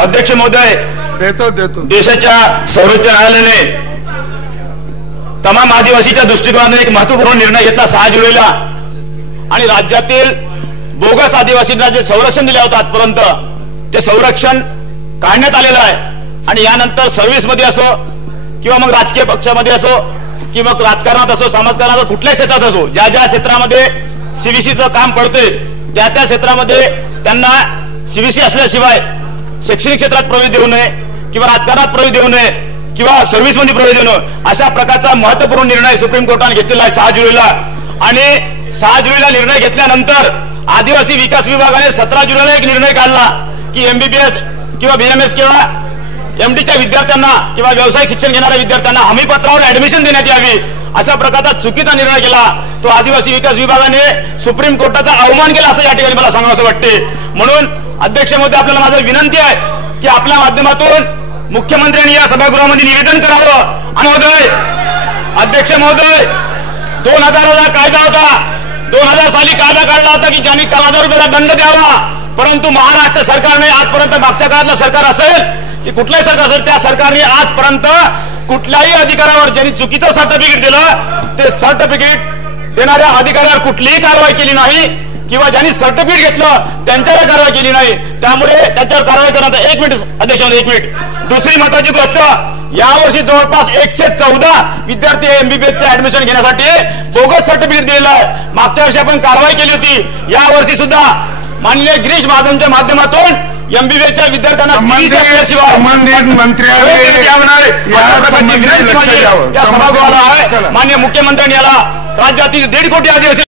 अध्यक्ष महोदय, देतो देशाच्या सर्वोच्च न्यायालयाने तमाम आदिवासीच्या दृष्टिकोनातून एक महत्वपूर्ण निर्णय घेतला 6 जुलैला आणि राज्यातील बोगस आदिवासींना जे संरक्षण दिले होते आजपर्यंत ते संरक्षण काढण्यात आलेलं आहे आणि यानंतर सर्व्हिस मध्ये असो किंवा मग राजकीय पक्षामध्ये असो किंवा राजकारणात असो समाजकारणात कुठल्याही क्षेत्रात असो ज्या ज्या क्षेत्रामध्ये सीबीसीचं काम पडते त्या त्या क्षेत्रामध्ये त्यांना सीबीसी असल्याशिवाय शैक्षणिक क्षेत्रात प्रवेश देऊ नये किंवा राजकारणात प्रवेश देऊ नये किंवा सर्व्हिस मध्ये प्रवेश देऊ नये अशा प्रकारचा महत्वपूर्ण निर्णय सुप्रीम कोर्टाने घेतलेला आहे 6 जुलैला आणि 6 जुलैला निर्णय घेतल्यानंतर आदिवासी विकास विभागाने 17 जुलैला एक निर्णय काढला की एमबीबीएस किंवा बीएमएस किंवा एमडीच्या विद्यार्थ्यांना किंवा व्यावसायिक शिक्षण घेणाऱ्या विद्यार्थ्यांना हमीपत्रावर ऍडमिशन देण्यात यावी अशा प्रकारचा चुकीचा निर्णय केला तो आदिवासी विकास विभागाने सुप्रीम कोर्टाचा अवमान केला असं या ठिकाणी मला सांगावं वाटते। म्हणून अध्यक्ष महोदय आपल्याला माझी विनंती आहे की आपल्या माध्यमातून मुख्यमंत्र्यांनी या सभागृहामध्ये निवेदन करावं। महोदय, अध्यक्ष महोदय, 2000 कायदा होता, 2000 साली कायदा काढला होता की ज्यांनी 1000 रुपयाचा दंड द्यावा, परंतु महाराष्ट्र सरकारने आजपर्यंत मागच्या काळातलं सरकार असेल की कुठल्याही सरकार असेल त्या सरकारने आजपर्यंत कुठल्याही अधिकाऱ्यावर ज्यांनी चुकीचं सर्टिफिकेट दिलं ते सर्टिफिकेट देणाऱ्या अधिकाऱ्यावर कुठलीही कारवाई केली नाही किंवा ज्यांनी सर्टिफिकेट घेतलं त्यांच्यावर कारवाई केली नाही। त्यामुळे त्याच्यावर कारवाई करण्यात 1 मिनिट अध्यक्ष 1 मिनिट। दुसरी महत्वाची गोष्ट, यावर्षी जवळपास 114 विद्यार्थी एमबीबीएसचे ऍडमिशन घेण्यासाठी बोगस सर्टिफिकेट दिलेलं आहे। मागच्या वर्षी आपण कारवाई केली होती, या वर्षी सुद्धा माननीय गिरीश महाजनच्या माध्यमातून एमबीबीएसच्या विद्यार्थ्यांना सभागृहाला आहे। माननीय मुख्यमंत्र्यांनी याला राज्यातील 1.5 कोटी आदिवासी